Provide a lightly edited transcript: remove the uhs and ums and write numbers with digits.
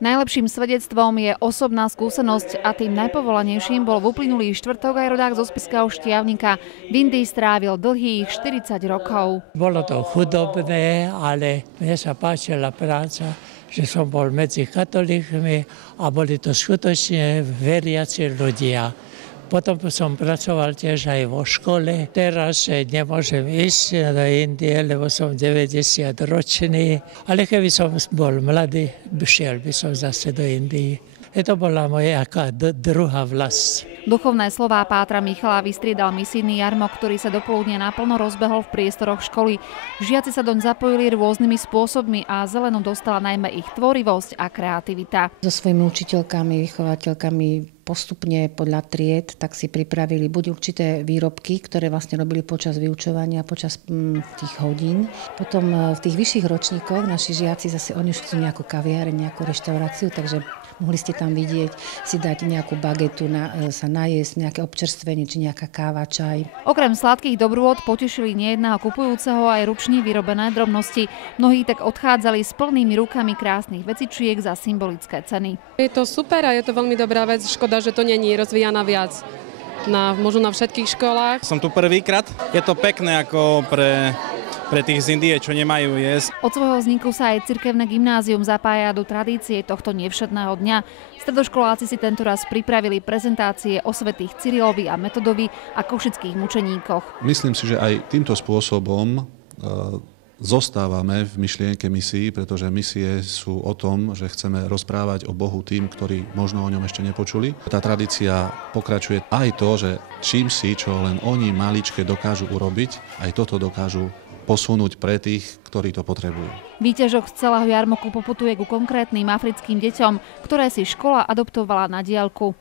Najlepším svedectvom je osobná skúsenosť a tým najpovolanejším bol v uplynulý štvrtok aj rodák zo Spišského Štiavnika. V Indii strávil dlhých 40 rokov. Bolo to chudobné, ale mne sa páčila práca, že som bol medzi katolíkmi a boli to skutočne veriaci ľudia. Potom som pracoval tiež aj vo škole. Teraz nemôžem ísť do Indie, lebo som 90-ročný. Ale keby som bol mladý, šiel by som zase do Indii. To bola moja druhá vlast. Duchovné slová pátra Michala vystriedal misijný jarmok, ktorý sa dopoludne naplno rozbehol v priestoroch školy. Žiaci sa doň zapojili rôznymi spôsobmi a zelenú dostala najmä ich tvorivosť a kreativita. So svojimi učiteľkami, vychovateľkami postupne podľa tried tak si pripravili buď určité výrobky, ktoré vlastne robili počas vyučovania, počas tých hodín. Potom v tých vyšších ročníkoch naši žiaci zase oni už chcú nejakú kaviareň, nejakú reštauráciu, takže mohli ste tam vidieť, si dať nejakú bagetu, sa najesť, nejaké občerstvenie, či nejaká káva, čaj. Okrem sladkých dobrôt potešili nejedného kupujúceho aj ručne vyrobené drobnosti. Mnohí tak odchádzali s plnými rukami krásnych vecičiek za symbolické ceny. Je to super a je to veľmi dobrá vec. Škoda, že to není rozvíjana viac. Možno na všetkých školách. Som tu prvýkrát. Je to pekné ako pre tých z Indie, čo nemajú jesť. Od svojho vzniku sa aj cirkevné gymnázium zapája do tradície tohto nevšedného dňa. Stredoškoláci si tento raz pripravili prezentácie o svätých Cyrilovi a Metodovi a košických mučeníkoch. Myslím si, že aj týmto spôsobom zostávame v myšlienke misií, pretože misie sú o tom, že chceme rozprávať o Bohu tým, ktorí možno o ňom ešte nepočuli. Tá tradícia pokračuje aj to, že čím si, čo len oni maličké dokážu urobiť, aj toto dokážu posunúť pre tých, ktorí to potrebujú. Výťažok z celého jarmoku poputuje ku konkrétnym africkým deťom, ktoré si škola adoptovala na diaľku.